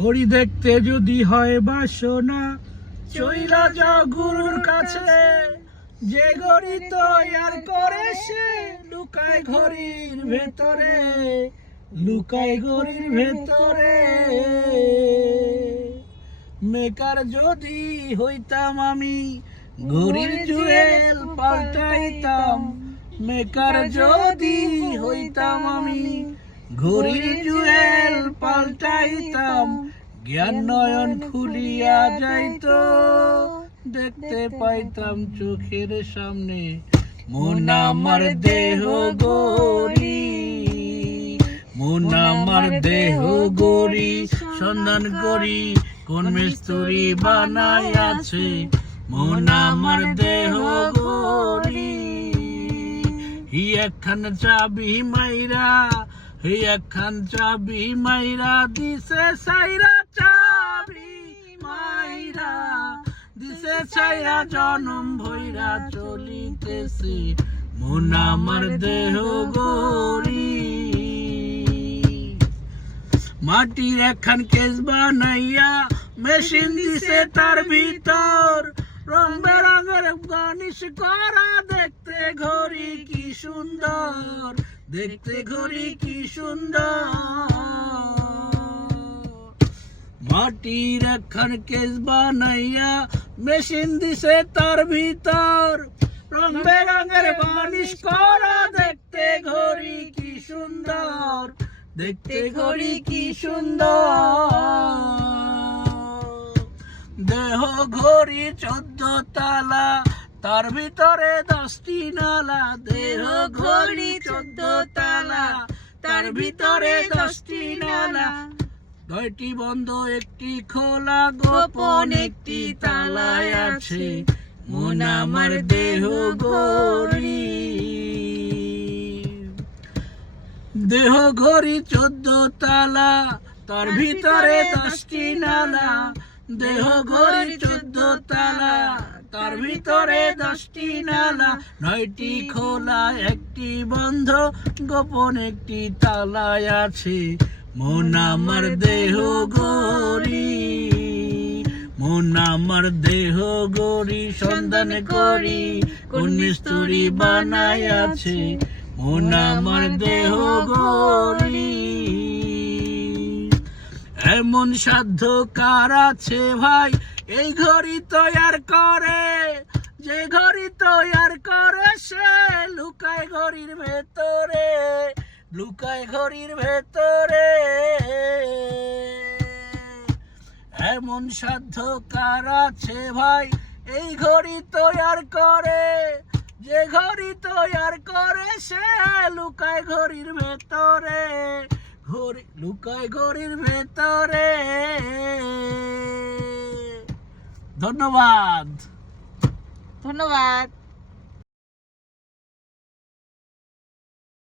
ঘড়ি দেখতে যদি হয় বাসনা, চইলা যাও গুরুর কাছে। যে ঘড়ি তৈয়ার করে সে লুকায় ঘড়ির ভেতরে, লুকায় ঘড়ির ভেতরে। মেকার যদি হইতাম আমি, ঘড়ির জুয়েল পাল্টাইতাম। মেকার যদি হইতাম আমি, ঘড়ির জুয়েল পাল্টাইতাম। জ্ঞান নয়ন খুলিয়া যাইতো, দেখতে পাইতাম চোখের সামনে মন আমার দেহ গড়ি, মন আমার দেহ গড়ি। সন্ধান করি কোন মিস্ত্রি বানাই আছে মন আমার দেহ গড়ি। হি একখান চাবি মাইরা, হি একখান চাবি মাইরা দিছে সাইরা, চাবি মাইরা দিছে ছাইরা। জনম ভৈরা চলিতেছে মন আমার দেহ গড়ি। মাটির একখান কেস বানাইয়া মেশিন দিছে তার ভিতর, রং বেরঙের গণিস করা। দেখতে ঘড়ি কি সুন্দর, দেখতে ঘড়ি কি সুন্দর। মাটির একখান কেস বানাইয়া মেশিন দিছে তার ভিতর, রং বেরঙের গণিস করা। দেখতে ঘড়ি কি সুন্দর, দেখতে ঘড়ি কি সুন্দর। দেহ ঘড়ি 14 তালা, তার ভিতরে 10টি নালা। দেহ ঘড়ি 14 তালা, তার ভিতরে 10টি নালা। 9টি বন্ধ, 1টি খোলা, গোপন 1টি তালায় আছে মন আমার দেহ ঘড়ি। দেহ ঘড়ি 14 তালা, তার ভিতরে 10টি নালা। দেহ ঘড়ি 14 তালা, তার ভিতরে 10টি নালা। 9টি খোলা, 1টি বন্ধ, গোপন 1টি তালায় আছে মন আমার দেহ ঘড়ি, মন আমার দেহ ঘড়ি। সন্ধান করি কোন মিস্ত্রি বানাই আছে মন আমার দেহ ঘড়ি। এমন সাধ্য কার আছে ভাই এই ঘড়ি তৈয়ার করে, যে ঘড়ি তৈয়ার করে সে লুকায় ঘড়ির ভেতরে, লুকায় ঘড়ির ভেতরে। এমন সাধ্য কার আছে ভাই এই ঘড়ি তৈয়ার করে, যে ঘড়ি তৈয়ার করে সে লুকায় ঘড়ির ভেতরে, ঘড়ি লুকায় ঘড়ির ভেতরে। ধন্যবাদ, ধন্যবাদ।